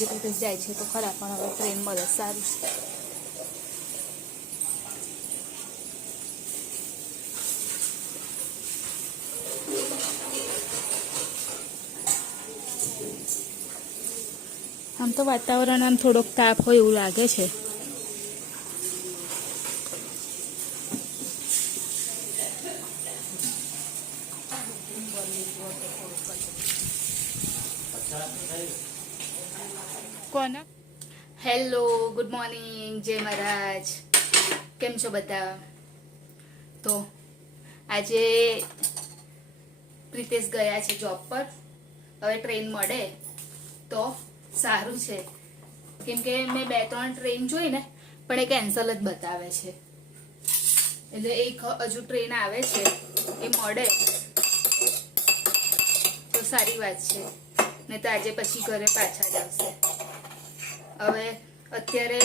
આજે તો જાય છે તો ખરા, પણ હવે ટ્રેન મળે સારું છે. આમ તો વાતાવરણ આમ થોડોક તાપ હોય એવું લાગે છે. કોના હેલો, ગુડ મોર્નિંગ, જય મહારાજ. કેમ છો બધા? તો આજે પ્રિતેશ ગયા છે જોબ પર. હવે ટ્રેન મળે તો સારું છે, કેમ કે મેં 2-3 ટ્રેન જોઈ ને, પણ એ કેન્સલ જ બતાવે છે. એટલે એક હજુ ટ્રેન આવે છે, એ મળે તો સારી વાત છે, ને તો આજે પછી ઘરે પાછા જ આવશે. હવે અત્યારે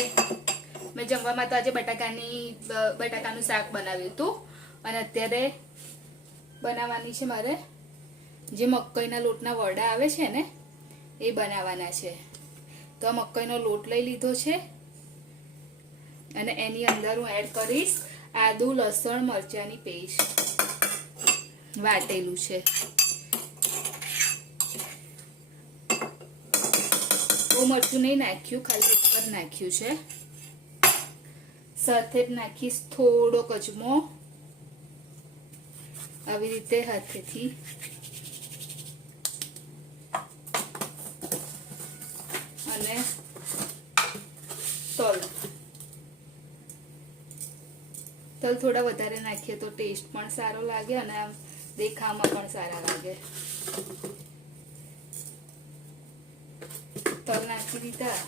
મેં જમવામાં તો આજે બટાકાનું શાક બનાવ્યું હતું, અને અત્યારે બનાવવાની છે મારે જે મકાઈના લોટના વડા આવે છે ને, એ બનાવવાના છે. તો મકાઈનો લોટ લઈ લીધો છે, અને એની અંદર હું એડ કરીશ આદુ, લસણ, મરચાંની પેસ્ટ વાટેલું છે. બહુ મરચું નહીં નાખ્યું, ખાલી ઉપર નાખ્યું છે. સાથે જ નાખીશ થોડો અજમો, આવી રીતે હાથેથી અને તલ થોડા વધારે નાખીએ તો ટેસ્ટ પણ સારો લાગે અને આમ દેખાવામાં પણ સારા લાગે. તલ નાખી દીધા.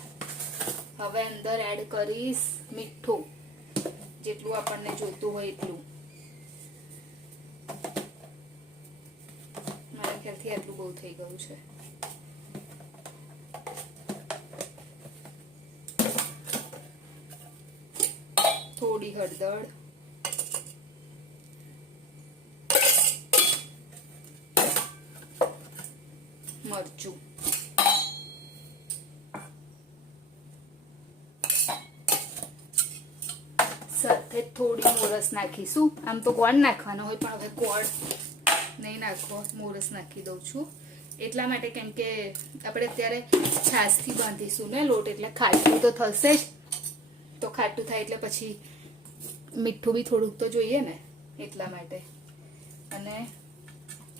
હવે અંદર એડ કરીશ મીઠું, જેટલું આપણને જોતું હોય એટલું. મારા ખ્યાલથી આટલું બહુ થઈ ગયું છે. થોડી હળદર, મરચું, સાથે થોડી મોરસ નાખીશું. આમ તો ગોળ નાખવાનો હોય, પણ હવે ગોળ નહીં નાખવો, મોરસ નાખી દઉં છું. એટલા માટે કેમ કે આપણે અત્યારે છાશથી બાંધીશું ને લોટ, એટલે ખાટું તો થશે જ. તો ખાટું થાય એટલે પછી મીઠું બી થોડુંક તો જોઈએ ને, એટલા માટે. અને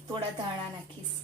થોડા ધાણા નાખીશ.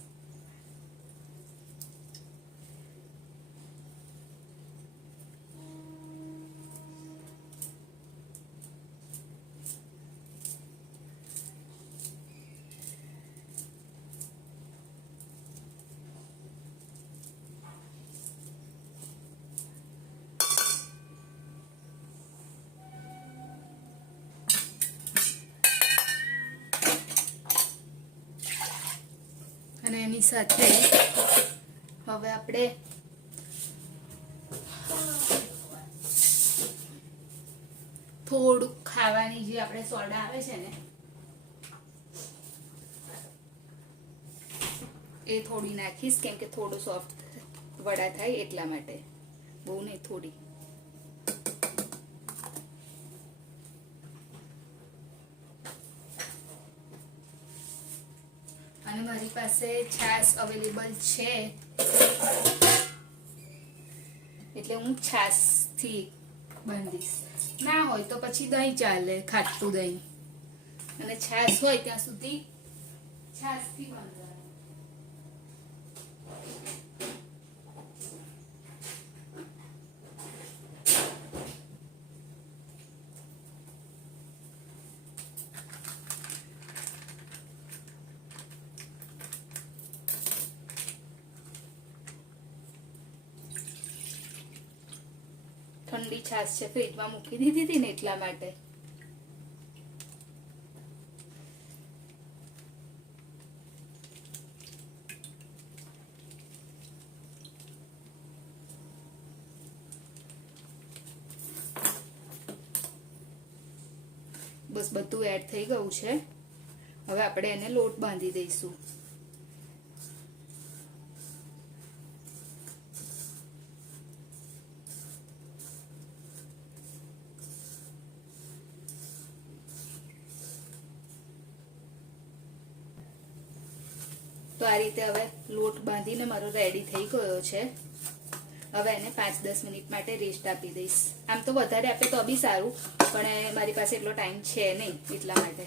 અને એની સાથે હવે આપણે થોડુંક ખાવાની જે આપણે સોડા આવે છે ને, એ થોડી નાખીશ, કેમ કે થોડું સોફ્ટ વડા થાય એટલા માટે. બહુ નહીં, થોડી. અને મારી પાસે છાશ અવેલેબલ છે, એટલે હું છાશથી બાંધીશ. ના હોય તો પછી દહીં ચાલે, ખાટું દહીં. અને છાશ હોય ત્યાં સુધી છાશથી બાંધવાનું. ઠંડી છાશ છે, ફ્રીજમાં મૂકી દીધી હતી ને, એટલા માટે. બસ બધું એડ થઈ ગયું છે. હવે આપણે એને લોટ બાંધી દઈશું. તો આ રીતે હવે લોટ બાંધીને મારો રેડી થઈ ગયો છે. હવે એને 5-10 મિનિટ માટે રેસ્ટ આપી દઈશ. આમ તો વધારે આપે તો બી સારું, પણ મારી પાસે એટલો ટાઈમ છે નહીં, એટલા માટે.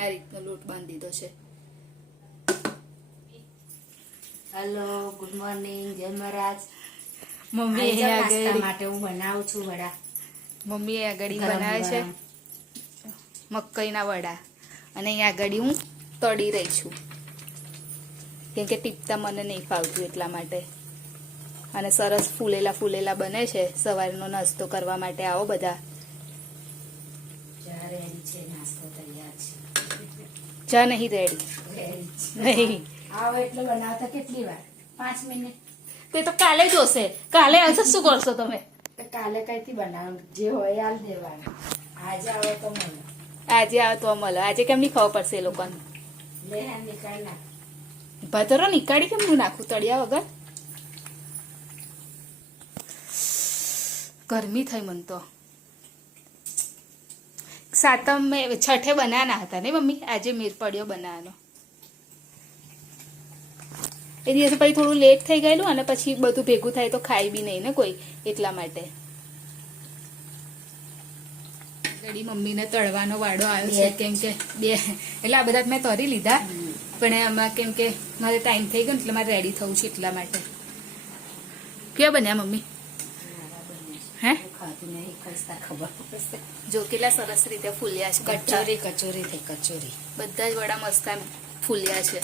આ રીતનો લોટ બાંધી દીધો છે. હેલો, ગુડ મોર્નિંગ, જય મહારાજ. મમ્મી નાસ્તા માટે હું બનાવું છું વડા. મમ્મી આગળ બનાવે છે મકાઈના વડા, અને અહીંયા આગળ હું તળી રહી છું, કેમ કે ટીપતા મને નહીં ફાવતું એટલા માટે. અને સરસ ફૂલેલા ફૂલેલા બને છે. સવારનો નાસ્તો કરવા માટે આવો બધા. ચા રેડી છે, નાસ્તો તૈયાર છે. ચા નહીં રેડી? નહીં. આવો એટલે બનાવતા કેટલી વાર? 5 મિનિટ. તે તો કાલે જોશે. કાલે આવશે શું કરશો તમે? કાલે કઈથી બનાવવાનું? જે હોય હાલ દેવાનું. આજે આવો તો મળે. આજે આવો તો મળે. આજે કેમ નહીં ખબર પડશે એ લોકોને? લે હા, નીકાળ નાખ. ભાતરો નીકાળી કેમ હું નાખું તળિયા વગર? ગરમી થઈ મન તો. સાતમ છઠે બનાવવાના હતા ને મમ્મી? આજે મેર પડ્યો બનાવવાનો. એ દિવસે પછી થોડું લેટ થઈ ગયેલું, અને પછી બધું ભેગું થાય તો ખાઈ બી નહીં ને કોઈ, એટલા માટે. રેડી મમ્મીને તળવાનો વાડો આવ્યો છે, કેમ કે બે એટલે આ બધા મેં તરી લીધા, પણ આમાં કેમ કે મારે ટાઈમ થઈ ગયો ને એટલે મારે રેડી થવું છે એટલા માટે. ક્યાં બન્યા મમ્મી? હે? ખાતું નહીં, ખસતા ખબર પડશે. જો કેટલા સરસ રીતે ફૂલ્યા છે. કચોરી કચોરી થઈ કચોરી. બધા જ વડા મસ્ત આમ ફૂલ્યા છે.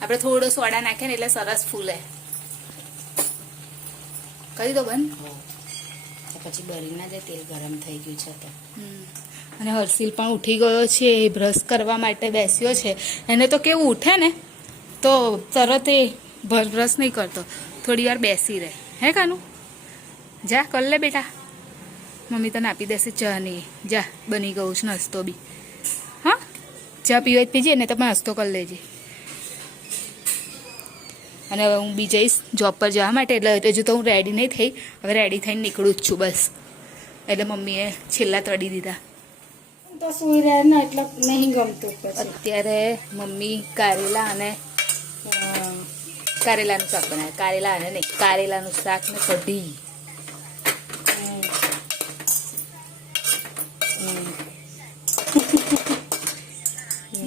આપણે થોડો સોડા નાખીએ ને એટલે સરસ ફૂલે. કરી દો બંધ. પછી બળી ના જાય, તેલ ગરમ થઈ ગયું છે તો. અને હર્ષિલ પણ ઉઠી ગયો છે, એ બ્રશ કરવા માટે બેસ્યો છે. એને તો કેવું ઉઠે ને તો તરત એ બ્રશ નહીં કરતો, થોડી વાર બેસી રહે. હે કાનું? જા કર લે બેટા, મમ્મી તને આપી દેશે ચા. નહીં જા, બની ગયું છે નાસ્તો બી. હા, ચા પીવા જ પીજે ને તો નાસ્તો કરી લેજે. અને હવે હું બી જઈશ જોબ પર જવા માટે, એટલે હજુ તો હું રેડી નહીં થઈ. હવે રેડી થઈને નીકળું જ છું બસ. એટલે મમ્મીએ છેલ્લા તળી દીધા. તો સુઈ રહે ને એટલે નહીં ગમતું. અત્યારે મમ્મી કારેલા અને કારેલાનું શાક બનાવે. કારેલા અને નહીં, કારેલાનું શાક ને કઢી.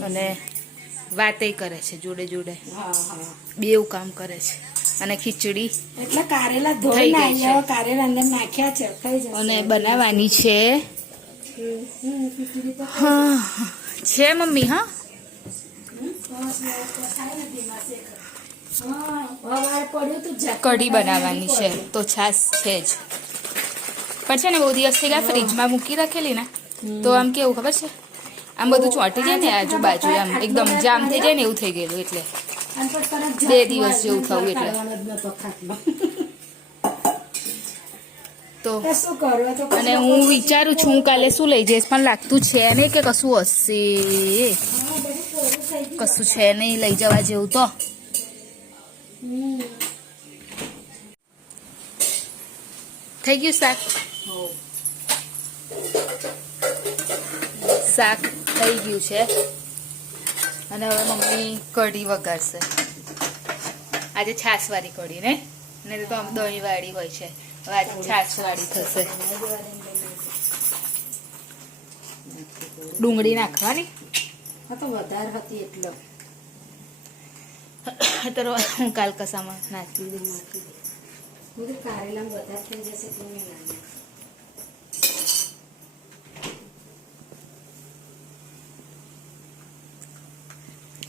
અને વાતે કરે છે જોડે જોડે. બેવું કામ કરે છે. અને ખીચડી એટલે કારેલા ધોઈ નાખ્યા, કારેલા અંદર નાખ્યા છે, થઈ જશે. અને બનાવવાની છે. હા છે મમ્મી. હા, કઢી બનાવવાની છે તો છાશ છે જ. પણ છે ને બહુ દિવસ થઈ ગયા ફ્રીજમાં મૂકી રાખેલી ને, તો આમ કેવું ખબર છે, આમ બધું ચોંટી જાય ને આજુબાજુ, આમ એકદમ જામ થઈ જાય ને એવું થઈ ગયેલું. એટલે 2 દિવસ જેવું થયું. એટલે તો અને હું વિચારું છું કાલે શું લઈ જઈશ, પણ લાગતું છે નહીં કે કશું હશે. કશું છે નહીં લઈ જવા જેવું. તો થઈ ગયું શાક. શાક થઈ ગયું છે. અને હવે મમ્મી કઢી વઘારશે. આજે છાશવાળી કઢી ને, નહીં તો આમ દહીં વાળી હોય છે. હવે આજે છાશવાળી થશે. ડુંગળી નાખવાની. હા તો વધારે હતી એટલે તો હું કાલ કસામાં નાખી દઈશ. બધું કારેલા વધારે થઈ જશે તો મેં ના નાખ.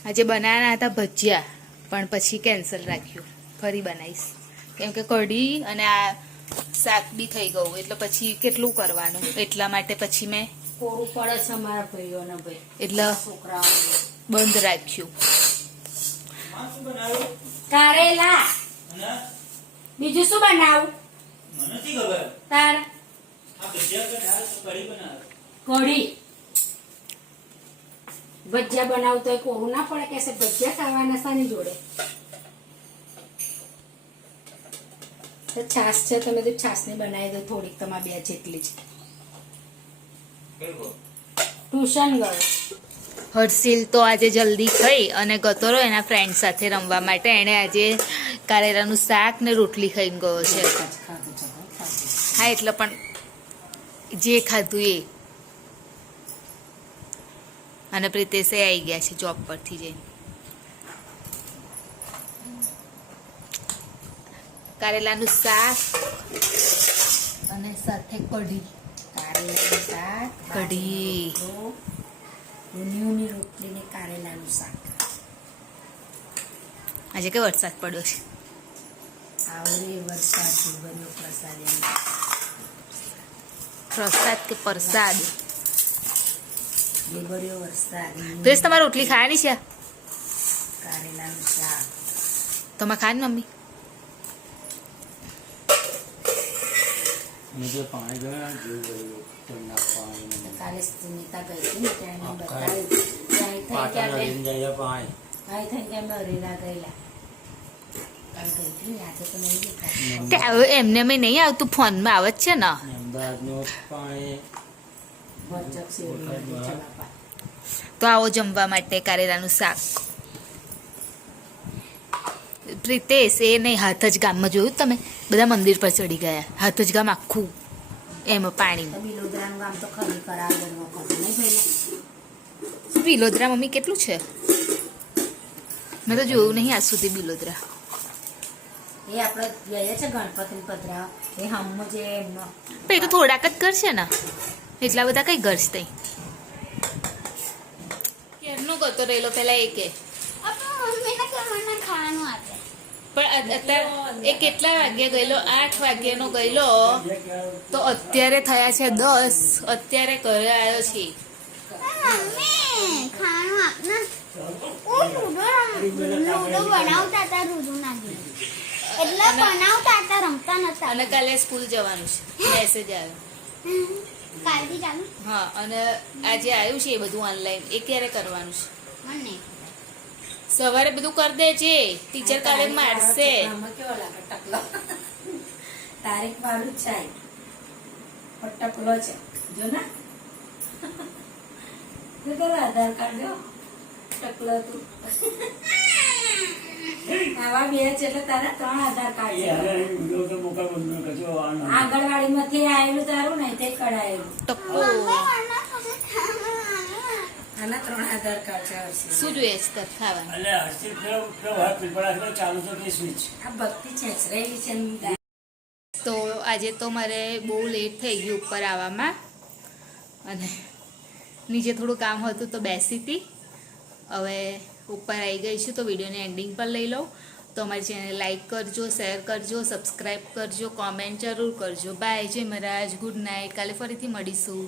આજે બનાવવાના હતા ભજીયા, પણ પછી કેન્સલ રાખ્યું. ફરી બનાવીશ, કેમ કે કઢી અને આ શાક બી થઈ ગયું, એટલે પછી કેટલું કરવાનું, એટલા માટે પછી મેં કોરું પડે છે અમારા ભાઈઓને ભાઈ, એટલે છોકરાઓ બંધ રાખ્યું. કારેલા બીજું શું બનાવું? તાર કઢી ભજીયા બનાવું તો કોરું ના પડે કે ભજીયા ખાવાના સાની જોડે. છાશ છે, તમે તો છાશ ને બનાવી દો થોડીક, તમારે 2 જેટલી જ. ટ્યુશન ગયો. હર્ષિલ તો આજે જલ્દી ખાઈ અને ગતો રહ્યો એના ફ્રેન્ડ સાથે રમવા માટે. એણે આજે કારેલાનું શાક ને રોટલી ખાઈને ગયો છે. ખાધું છે ખાધું. હા એટલે પણ જે ખાધું એ. અને પ્રિતેશે આવી ગયા છે જોબ પરથી જઈને. કારેલાનું શાક અને સાથે કઢી. કારેલાનું શાક, કઢી. ઊની રોટલી ને કારેલાનું શાક. આજે કે વરસાદ પડ્યો છે. આવડે વરસાદ ભર્યો પ્રસાદ એમ. પ્રસાદ કે પ્રસાદ. ભર્યો વરસાદ. પ્રેસ તમારે રોટલી ખાવાની છે? કારેલાનું શાક. તમે ખાવાની મમ્મી? मुझे पानी दो ना जो ठंडा पानी में કાલે સુનિતા ગઈ હતી ને ત્યાં એમને બતાવ્યું. ત્યાં થઈ पाता ગયા लग जाएगा पानी ભાઈ થઈ ગયા અમે અરેલા ગયેલા. કાલ ગઈ હતી ને આજે તો નહીં દેખાય. તે હવે એમને મેં નહીં આવતું, ફોનમાં આવે જ છે ને. अहमदाबाद में पानी ભરચક સેવડી ચલાપા. તો આવો જમવા માટે કારેલાનું શાક. પ્રિતેશ એ નહીં, હાથ જ ગામમાં જોયું તમે? બધા મંદિર પર ચડી ગયા. હાથ જ ગામ આખું એમાં પાણી. તો બિલોદરાનું ગામ તો ખરી કરાવ વખત નહીં ભાઈ. બિલોદરા મમ્મી કેટલું છે? મેં તો જોયું નહીં આજ સુધી બિલોદરા. એ આપણે ગયા છે ગણપતિને પધરાવ એ હમ જે એમનો પણ એ તો થોડાક જ ઘર છે ને, એટલા બધા કઈ ઘર છે તઈ? ક્યારનો ગતો રહેલો પેલા એ કે. પણ અત્યારે એ કેટલા વાગે ગયેલો? 8 વાગ્યાનો ગયેલો તો અત્યારે થયા છે 10. અત્યારે ઘરે આવ્યો છે. અને કાલે સ્કૂલ જવાનું છે, મેસેજ આવ્યો. હા, અને આજે આવ્યું છે એ બધું ઓનલાઈન. એ ક્યારે કરવાનું છે? સવારે બધું કરી દેજે, ટીચર કાલે મારશે. આમાં કેવો લાગે ટકલો. તારીખ વાળું જ છે પણ ટકલો છે જો ને. તું તારો આધાર કાર્ડ જો ટકલો તું. આવા બે છે એટલે તારા 3 આધાર કાર્ડ છે. આંગણવાડી માંથી આવેલું તારું નહીં તે કઢાયેલું. ટક્કો. આના 3 આધાર કાર્ડ છે. હર્ષિલ. શું જોઈએ છે તત ખાવાનું? अरे हर्षित पीपड़ा चालू तो की स्विच આ ભક્તિ છેસરેલી છે ને. તો આજે તો મારે બહુ લેટ થઈ ગયું ઉપર આવવામાં, અને નીચે થોડું કામ હતું તો બેસી હતી. હવે ઉપર આવી ગઈ છું તો વિડીયોને એન્ડિંગ પર લઈ લઉં. તો અમારી ચેનલ લાઈક કરજો, શેર કરજો, સબસ્ક્રાઈબ કરજો, કોમેન્ટ જરૂર કરજો. બાય, જય મહારાજ, ગુડ નાઇટ. કાલે ફરીથી મળીશું.